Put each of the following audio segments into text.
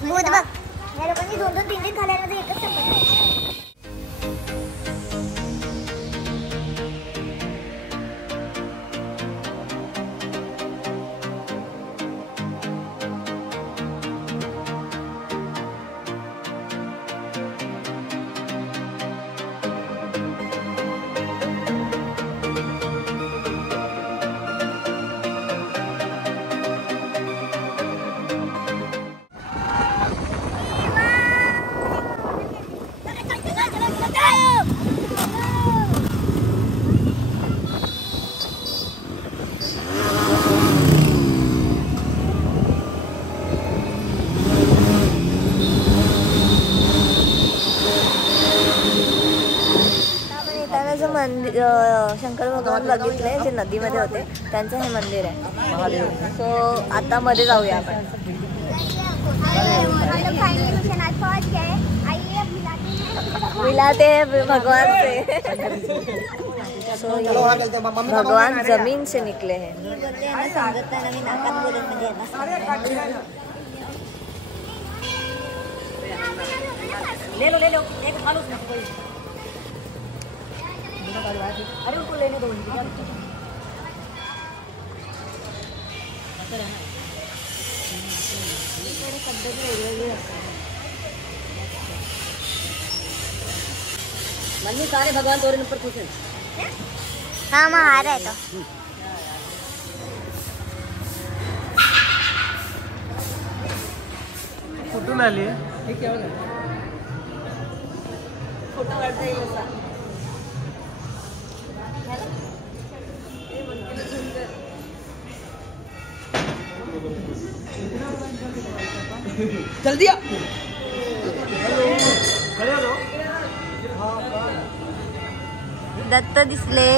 दूध बघ या लोकांनी 2-2, 3-3 खाल्यानंतर एकच संपत. शंकर भगवान बघितले जे नदीमध्ये होते त्यांचं हे मंदिर आहे. सो आता मध्ये जाऊया आपण. मिलाते हैं भगवान से. भगवान जमीन से निकले हैं. ले लो एक खा लो. अरे उनको लेने दो. मम्मी सारे भगवान तोरे ऊपर खुश है. हाँ मैं आ रहा है तो फोटो ना लिए क्या होगा. फोटो काढता येईल असा. जल्दी आ. दत्त दिसले.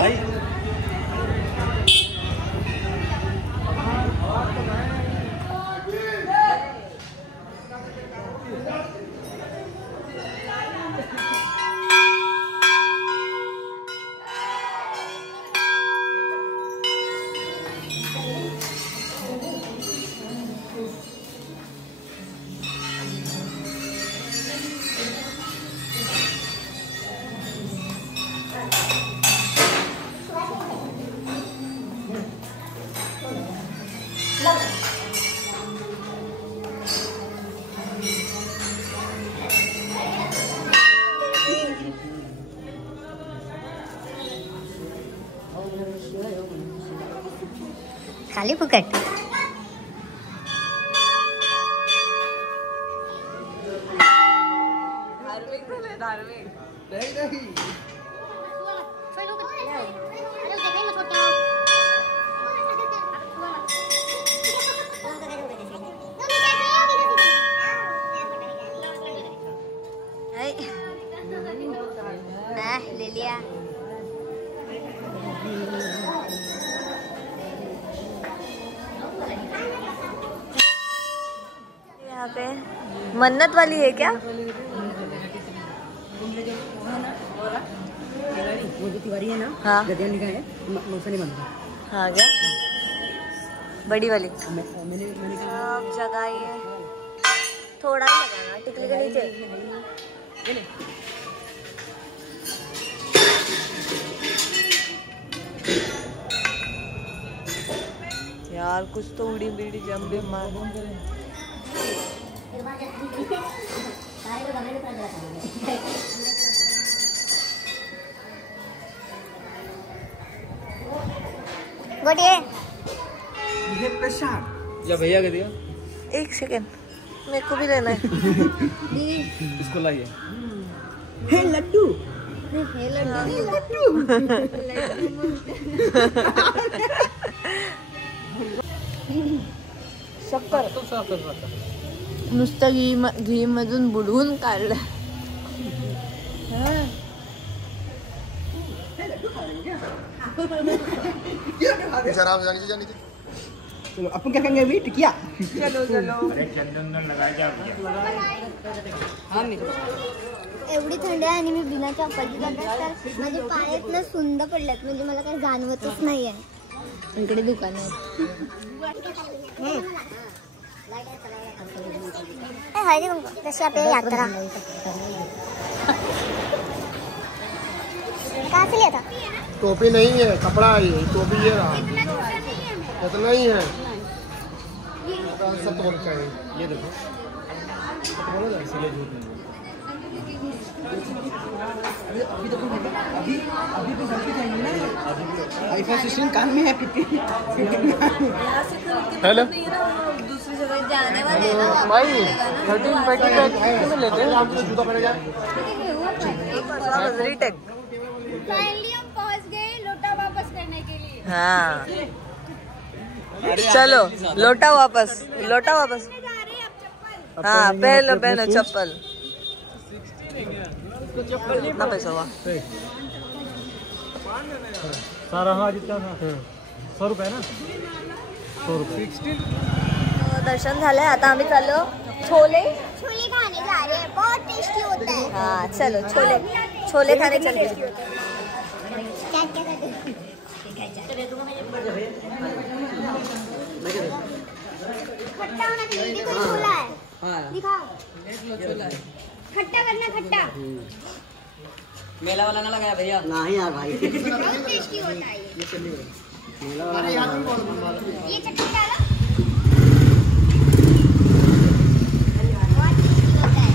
खाली फुकट. ले लिया. यहाँ पे मन्नत वाली है क्या? वो जो तिवारी है ना, हाँ गद्यान लिखा है, मौसा नहीं बनता. हाँ क्या बड़ी वाली. मैंने सब जगह ये थोड़ा ही लगाना टिकली के नीचे. यार कुछ तो उड़ी बीड़ी जम्बे मार. गोटिए ये प्रसाद या भैया के दिया. एक सेकेंड मेरे को भी लेना है. इसको लाइए. हे लड्डू. शक्कर नुसतं घी मधून बुडवून काढलं. शराब जानी जानी. चलो अपन क्या करेंगे अभी. टिकिया. चलो अरे चंदन लगाया जा. हाँ मेरे एवढी थंडी आहे आणि मी बिना चप्पलची जातात तर माझे पायातनं सुंद पडल्यात. म्हणजे मला काही जाणवतच नाहीये. इकडे दुकान आहे. दिखाई दी तुमको जैसे आप यात्रा कहाँ से लिया था? टोपी नहीं है, कपड़ा है ये, टोपी ये रहा, इतना ही है। सब तो बोलना चाहिए, ये देखो सब बोला जाए इसीलिए झूठ नहीं। अभी तो घर पे जाएंगे ना, आईफा सिस्टम काम में है पिटी। हेलो दूसरी जगह जाने वाले हैं ना भाई 13 पैकेट कितने लेते हैं? आप जूता पहनेगा रीटेक। फाइनली हम पहुंच गए लोटा वापस करने के लिए। हाँ चलो लोटा वापस, लोटा वापस। हाँ पहनो चप्पल। कितना पैसा हुआ? सारा हाँ जितना था 100 रुपये ना, 100 रुपये। दर्शन झालंय, आता आम्ही चाललो छोले खाने जा रहे हैं, बहुत टेस्टी होता है। हाँ चलो छोले खाने चलते हैं। क्या क्या करते खट्टा होना चाहिए। देखो छोला है, दिखाओ खट्टा करना, खट्टा मेला वाला ना लगाया भैया? नहीं यार भाई, बहुत टेस्टी होता है ये चटनी डालो, बहुत टेस्टी होता है।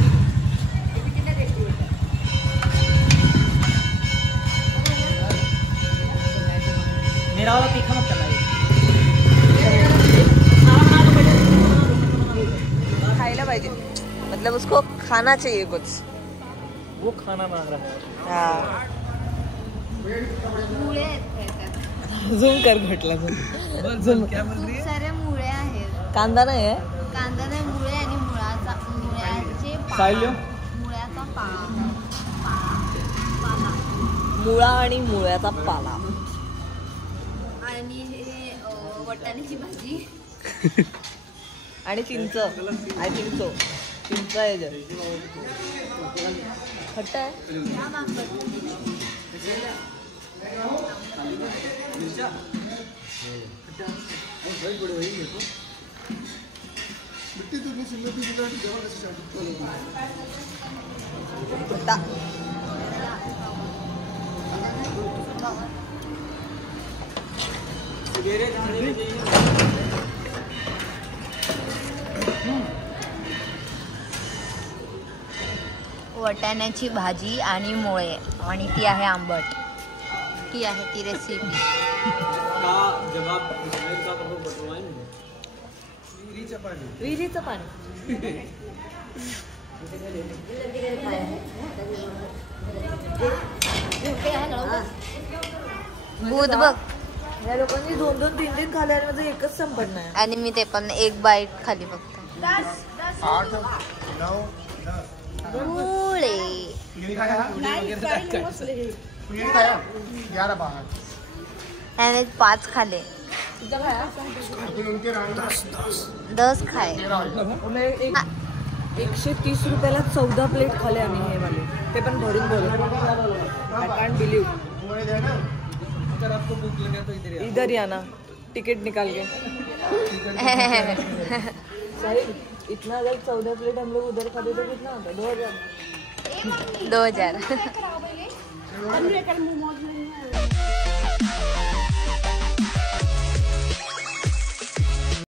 मेरा वाला तीखा मत करना। खाइला पाहिजे, मतलब उसको खाना चाहिए कुछ। वो खाना मांग रहा है। हाँ झूम कर घटला झूम। क्या बोल रही है? सारे मुळे आहेत, कांदा नाही आहे? कांदा नाही, मुळे आणि मुळ्याचे साहिल मुळ्याचा पाला मुळा आणि मुळ्याचा पाला आणि हे वाटाण्याची भाजी आणि चिंच आय थिंक सो चिंच आहे जे खट्टा आहे. खट्टा वाटाण्याची भाजी आणि मुळे आणि ती आहे आंबट. ती आहे ती रेसिपी. विहिरीचं पाणी दूध बघ. या लोकांनी 2-2, 3-3 खाल्ले आणि माझं एकच संपत नाही. आणि मी ते पण एक बाईट खाली फक्त. 8, 9, 10 मुळे 11 12 त्याने 5 खाले. 10 खाए. 130 रुपयाला 14 प्लेट खाले आम्ही हे वाले, ते पण भरून भरून. I can't believe. अगर आपको भूख लगे तो इधर ही आना, टिकट निकाल के. साहिब इतना अगर 14 प्लेट हम लोग उधर खाते तो कितना होता? 2000. 2000.